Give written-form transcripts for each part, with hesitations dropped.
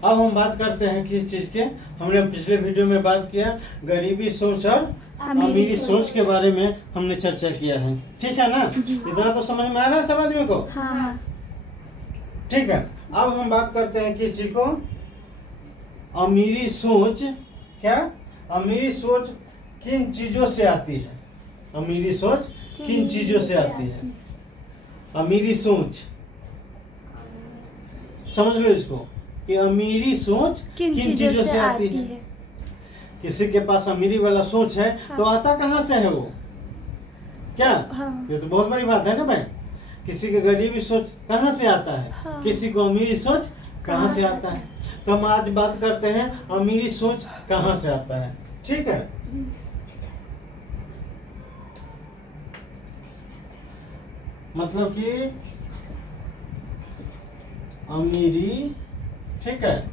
अब हम बात करते हैं किस चीज के। हमने पिछले वीडियो में बात किया गरीबी सोच और अमीरी सोच के बारे में हमने चर्चा किया है। ठीक है ना? इतना तो समझ में आ रहा है सब आदमी को? हाँ। ठीक है। अब हम बात करते हैं किस चीज को, अमीरी सोच। क्या? अमीरी सोच किन चीजों से आती है? अमीरी सोच किन चीजों से आती है? अमीरी सोच समझ लो इसको कि अमीरी सोच किन चीजों से आती है। किसी के पास अमीरी वाला सोच है तो आता कहाँ से है वो? क्या? ये तो बहुत बड़ी बात है ना भाई। किसी के गरीबी सोच कहाँ से आता है? किसी को अमीरी सोच कहाँ से आता है? तो हम आज बात करते हैं अमीरी सोच कहाँ से आता है। ठीक है? मतलब कि अमीरी, ठीक है,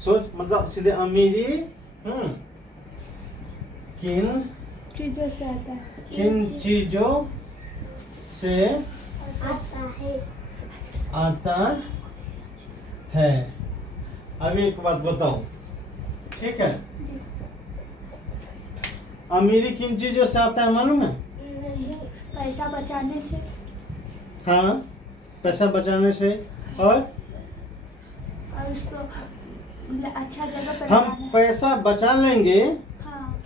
सोच मतलब सीधे अमीरी किन चीजों से आता है। किन चीजों से आता है। अभी एक बात बताओ, ठीक है, अमीरी किन चीजों से आता है मालूम है? पैसा बचाने से। हाँ, पैसा बचाने से और उसको अच्छा जगह पर हम पैसा बचा लेंगे। हाँ।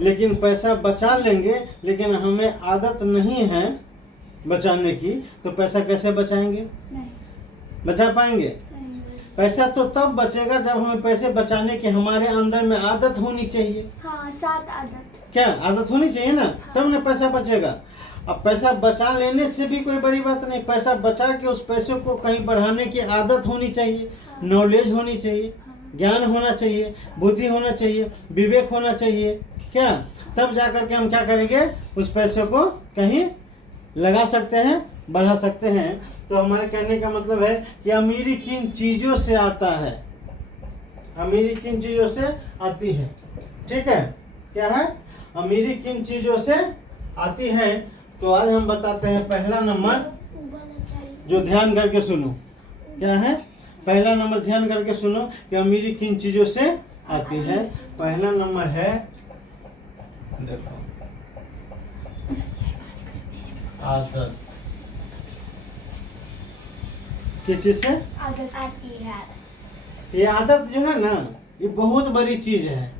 लेकिन पैसा बचा लेंगे लेकिन हमें आदत नहीं है बचाने की, तो पैसा कैसे बचाएंगे? नहीं बचा पाएंगे? नहीं। पैसा तो तब बचेगा जब हमें पैसे बचाने की हमारे अंदर में आदत होनी चाहिए। हाँ, 7 आदत। क्या आदत होनी चाहिए ना? तब ना पैसा बचेगा। अब पैसा बचा लेने से भी कोई बड़ी बात नहीं, पैसा बचा के उस पैसे को कहीं बढ़ाने की आदत होनी चाहिए, नॉलेज होनी चाहिए, ज्ञान होना चाहिए, बुद्धि होना चाहिए, विवेक होना चाहिए। क्या? तब जाकर के हम क्या करेंगे, उस पैसे को कहीं लगा सकते हैं, बढ़ा सकते हैं। तो हमारे कहने का मतलब है कि अमीरी किन चीजों से आता है? अमीरी किन चीजों से आती है? ठीक है, क्या है? अमीरी किन चीजों से आती है? तो आज हम बताते हैं पहला नंबर, जो ध्यान करके सुनो। क्या है? पहला नंबर ध्यान करके सुनो कि अमीरी किन चीजों से आती है। पहला नंबर है, देखो, आदत। किस चीज से आदत आती है। ये आदत जो है ना, ये बहुत बड़ी चीज है।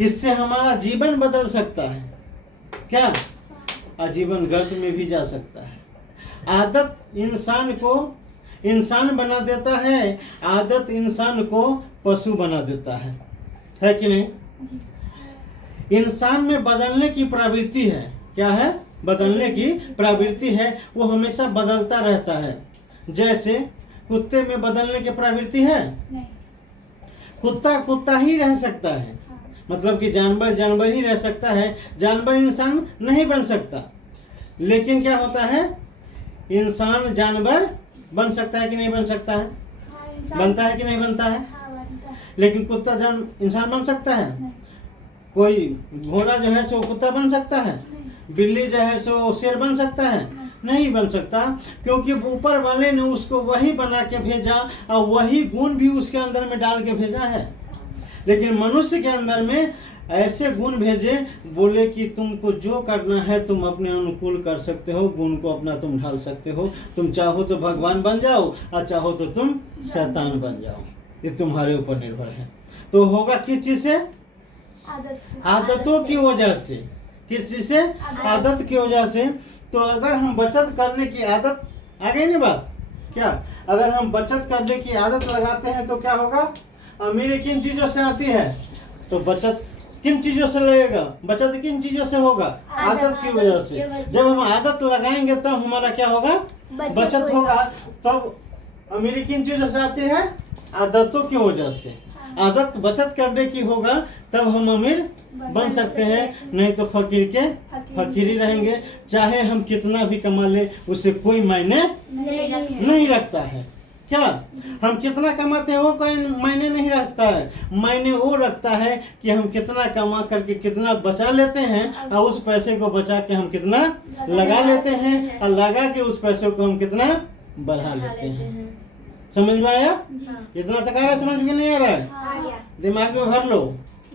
इससे हमारा जीवन बदल सकता है। क्या? आजीवन गर्त में भी जा सकता है। आदत इंसान को इंसान बना देता है, आदत इंसान को पशु बना देता है कि नहीं? इंसान में बदलने की प्रवृत्ति है। क्या है? बदलने की प्रवृत्ति है, वो हमेशा बदलता रहता है। जैसे कुत्ते में बदलने की प्रवृत्ति है? नहीं। कुत्ता कुत्ता ही रह सकता है, मतलब कि जानवर जानवर ही रह सकता है, जानवर इंसान नहीं बन सकता। लेकिन क्या होता है, इंसान जानवर बन सकता है कि नहीं बन सकता है? बनता है कि नहीं बनता है? बनता है। लेकिन कुत्ता इंसान बन सकता है? नहीं। कोई घोड़ा जो है सो कुत्ता बन सकता है? बिल्ली जो है सो शेर बन सकता है? नहीं बन सकता, क्योंकि ऊपर वाले ने उसको वही बना के भेजा और वही गुण भी उसके अंदर में डाल के भेजा है। लेकिन मनुष्य के अंदर में ऐसे गुण भेजे, बोले कि तुमको जो करना है तुम अपने अनुकूल कर सकते हो, गुण को अपना तुम ढाल सकते हो। तुम चाहो तो भगवान बन जाओ और चाहो तो तुम शैतान बन जाओ, ये तुम्हारे ऊपर निर्भर है। तो होगा किस चीज से? आदतों की वजह से। किस चीज से? आदत की वजह से। तो अगर हम बचत करने की आदत, आ गई ना बात? क्या? अगर हम बचत करने की आदत लगाते हैं तो क्या होगा? अमीरी किन चीजों से आती है? तो बचत किन चीजों से लगेगा? बचत किन चीजों से होगा? आदत की वजह से। जब हम आदत लगाएंगे तब हमारा क्या होगा? बचत होगा। तब अमीरी किन चीजों से आती है? आदतों की वजह से। आदत बचत करने की होगा तब हम अमीर बन सकते हैं, नहीं तो फकीर के फकीर ही रहेंगे। चाहे हम कितना भी कमा ले उससे कोई मायने नहीं रखता है। क्या? हम कितना कमाते हैं वो कोई मायने नहीं रखता है। मायने वो रखता है कि हम कितना कमा करके कितना बचा लेते हैं और उस पैसे को बचा के हम कितना लगा लेते हैं और लगा के उस पैसे को हम कितना बढ़ा लेते हैं। समझ में आया? जी इतना तक आ रहा है, समझ में नहीं आ रहा है? हाँ दिमाग में भर लो,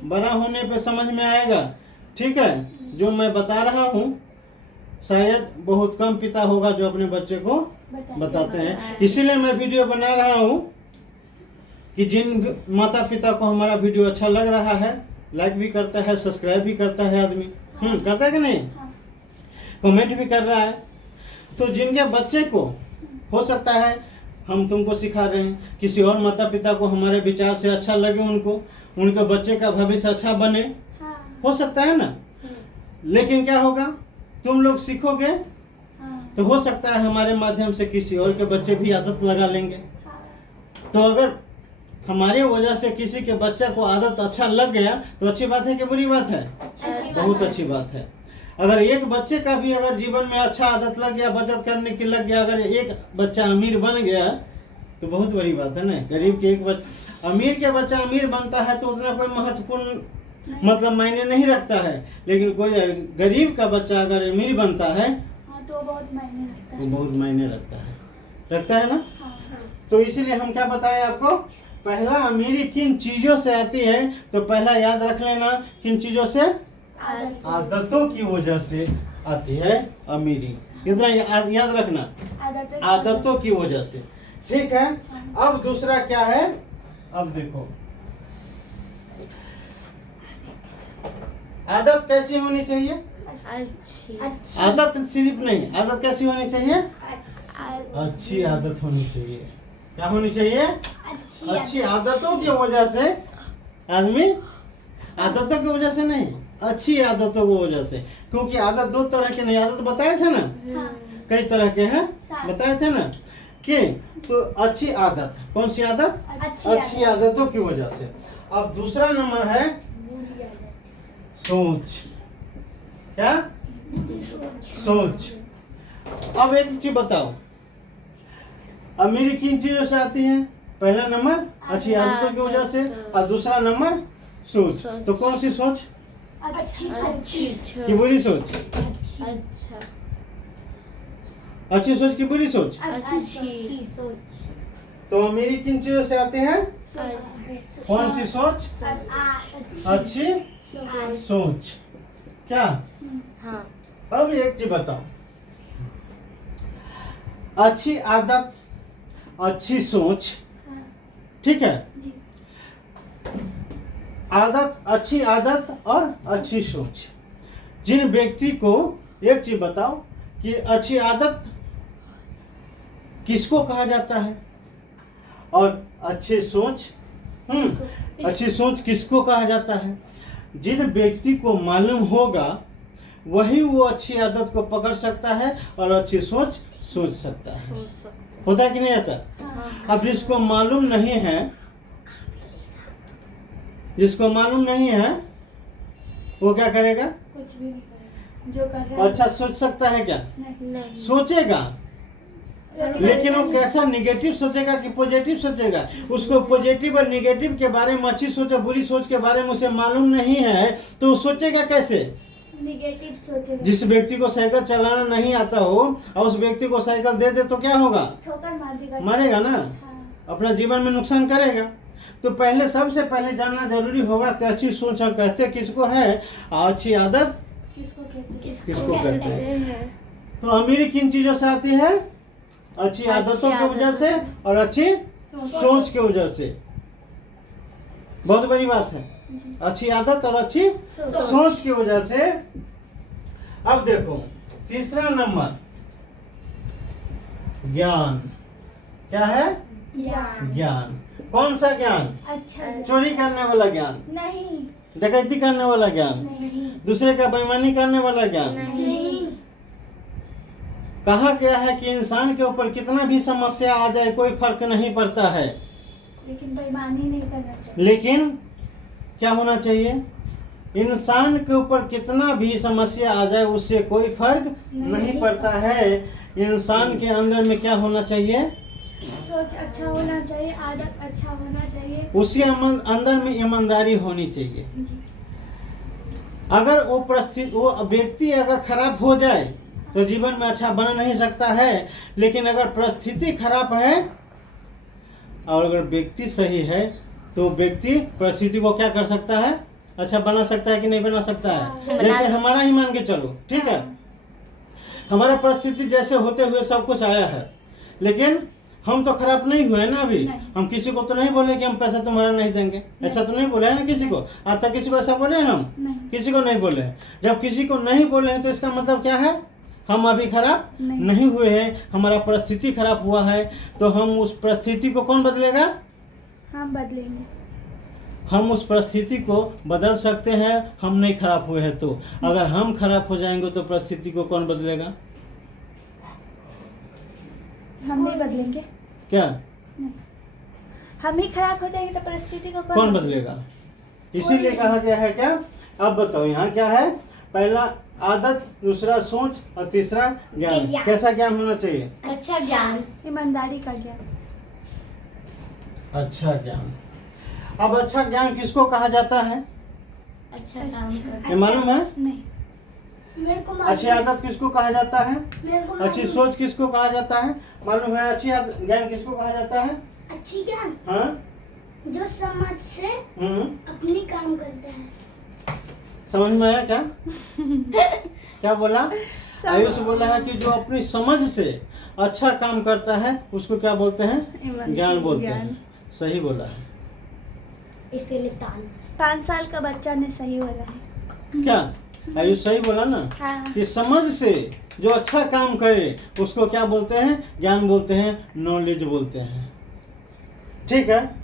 बड़ा होने पे समझ में आएगा। ठीक है, जो मैं बता रहा हूँ शायद बहुत कम पिता होगा जो अपने बच्चे को बताते हैं। इसीलिए मैं वीडियो बना रहा हूँ कि जिन माता पिता को हमारा वीडियो अच्छा लग रहा है, लाइक भी करता है, सब्सक्राइब भी करता है आदमी, करता है कि नहीं, हाँ कमेंट भी कर रहा है, तो जिनके बच्चे को हो सकता है हम तुमको सिखा रहे हैं, किसी और माता पिता को हमारे विचार से अच्छा लगे, उनको उनके बच्चे का भविष्य अच्छा बने, हाँ हो सकता है ना। लेकिन क्या होगा, तुम लोग सीखोगे हाँ तो हो सकता है हमारे माध्यम से किसी और के बच्चे भी आदत लगा लेंगे। तो अगर हमारे वजह से किसी के बच्चा को आदत अच्छा लग गया तो अच्छी बात है कि बुरी बात है? बहुत अच्छी बात है। अगर एक बच्चे का भी अगर जीवन में अच्छा आदत लग गया, बचत करने की लग गया, अगर एक बच्चा अमीर बन गया तो बहुत बड़ी बात है ना। गरीब के एक बच्चा, अमीर के बच्चा अमीर बनता है तो उतना कोई महत्वपूर्ण मतलब मायने नहीं रखता है, लेकिन कोई गरीब का बच्चा अगर अमीर बनता है हाँ तो बहुत मायने रखता तो है। बहुत मायने रखता है ना। हाँ तो इसीलिए हम क्या बताएं आपको, पहला अमीरी किन चीजों से आती है, तो पहला याद रख लेना, किन चीजों से? आदत आदतों की वजह से आती है अमीरी। इतना याद रखना, आदतों की वजह से। ठीक है, अब दूसरा क्या है, अब देखो आदत कैसी होनी चाहिए? अच्छी आदत सिर्फ नहीं, आदत कैसी होनी चाहिए? अच्छी अच्छी आदत होनी चाहिए। क्या होनी चाहिए? अच्छी आदतों की वजह से आदमी, आदतों की वजह से नहीं, अच्छी आदतों की वजह से। क्योंकि आदत दो तरह के नहीं, आदत बताए थे ना, कई तरह के हैं, बताए थे ना कि तो अच्छी आदत, कौन सी आदत? अच्छी आदतों की वजह से। अब दूसरा नंबर है बुरी आदत सोच। क्या? सोच। अब एक चीज बताओ, अमीरी किन चीजों से आती है? पहला नंबर अच्छी आदतों की वजह से, और दूसरा नंबर सोच। तो कौन सी सोच? अच्छी सोच कि बुरी सोच? अच्छा अच्छी सोच की बुरी सोच? अच्छी सोच तो अमीरी किन चीजों से आती है? कौन सी सोच? अच्छी सोच। क्या? हाँ अब एक चीज बताओ, अच्छी आदत, अच्छी सोच, ठीक है, आदत, अच्छी आदत और अच्छी सोच। जिन व्यक्ति को, एक चीज बताओ कि अच्छी आदत किसको कहा जाता है और अच्छी सोच, अच्छी सोच किसको कहा जाता है? जिन व्यक्ति को मालूम होगा वही वो अच्छी आदत को पकड़ सकता है और अच्छी सोच सोच सकता है। होता है कि नहीं ऐसा? अब जिसको मालूम नहीं है, जिसको मालूम नहीं है वो क्या करेगा? कुछ भी नहीं करेगा, जो कर रहा है अच्छा सोच सकता है क्या? नहीं सोचेगा, लेकिन वो कैसा, निगेटिव सोचेगा कि पॉजिटिव सोचेगा? उसको पॉजिटिव और निगेटिव के बारे में, अच्छी सोच और बुरी सोच के बारे में उसे मालूम नहीं है तो वो सोचेगा कैसे? निगेटिव सोचेगा। जिस व्यक्ति को साइकिल चलाना नहीं आता हो और उस व्यक्ति को साइकिल दे दे तो क्या होगा? ठोकर मार देगा, मरेगा ना, हाँ अपना जीवन में नुकसान करेगा। तो पहले, सबसे पहले जानना जरूरी होगा कि अच्छी सोच और कहते किसको है और अच्छी आदत किसको कहते हैं? किसको कहते हैं। तो अमीरी किन चीजों से आती है? अच्छी आदतों की वजह से और अच्छी सोच की वजह से। बहुत बड़ी बात है, अच्छी आदत और अच्छी सोच की वजह से। अब देखो तीसरा नंबर, ज्ञान। क्या है? ज्ञान। कौन सा ज्ञान? अच्छा चोरी करने वाला ज्ञान, नहीं डकैती करने वाला ज्ञान, नहीं दूसरे का बेईमानी करने वाला ज्ञान। नहीं कहा गया है कि इंसान के ऊपर कितना भी समस्या आ जाए कोई फर्क नहीं पड़ता है, लेकिन बेईमानी नहीं करना चाहिए। लेकिन क्या होना चाहिए? इंसान के ऊपर कितना भी समस्या आ जाए उससे कोई फर्क नहीं पड़ता है। इंसान के अंदर में क्या होना चाहिए? सोच अच्छा होना चाहिए, आदत अच्छा होना चाहिए। उसके अंदर में ईमानदारी होनी चाहिए। जी अगर वो परिस्थिति, वो व्यक्ति अगर खराब हो जाए तो जीवन में अच्छा बन नहीं सकता है, लेकिन अगर परिस्थिति खराब है और अगर व्यक्ति सही है तो व्यक्ति परिस्थिति को क्या कर सकता है, अच्छा बना सकता है कि नहीं बना सकता है। जैसे हमारा ही मान के चलो, ठीक है, हमारा परिस्थिति जैसे होते हुए सब कुछ आया है, लेकिन हम तो खराब नहीं हुए ना अभी। हम किसी को तो नहीं बोले कि हम पैसा तुम्हारा नहीं देंगे, ऐसा तो नहीं बोले है ना किसी को। आज तक किसी को ऐसा बोले हैं हम? किसी को नहीं बोले हैं। जब किसी को नहीं बोले हैं तो इसका मतलब क्या है, हम अभी खराब नहीं हुए हैं, हमारा परिस्थिति खराब हुआ है। तो हम उस परिस्थिति को कौन बदलेगा? हम बदलेंगे। हम उस परिस्थिति को बदल सकते हैं, हम नहीं खराब हुए हैं तो। अगर हम खराब हो जाएंगे तो परिस्थिति को कौन बदलेगा? हम नहीं बदलेंगे। क्या? हम ही खराब हो जाएंगे तो परिस्थिति को कौन बदलेगा? इसीलिए कहा गया है क्या? अब बताओ यहाँ क्या है? पहला आदत, दूसरा सोच और तीसरा ज्ञान। कैसा ज्ञान होना चाहिए? अच्छा ज्ञान, ईमानदारी का ज्ञान। अच्छा ज्ञान। अब अच्छा ज्ञान किसको कहा जाता है? अच्छा काम कर। ये मालूम है? नहीं, मेरे को अच्छी आदत किसको कहा जाता है? मेरे को अच्छी सोच किसको कहा जाता है? मालूम है? अच्छी ज्ञान किसको कहा जाता है? अच्छी ज्ञान हाँ, जो समाज से अपनी काम करता है। समझ में आया क्या? क्या बोला? आयुष बोला है कि जो अपनी समझ से अच्छा काम करता है उसको क्या बोलते हैं? ज्ञान बोलते हैं। सही बोला है। इसके लिए 5 साल का बच्चा ने सही बोला है। क्या आयुष सही बोला ना? हाँ। कि समझ से जो अच्छा काम करे उसको क्या बोलते हैं? ज्ञान बोलते हैं, नॉलेज बोलते हैं। ठीक है।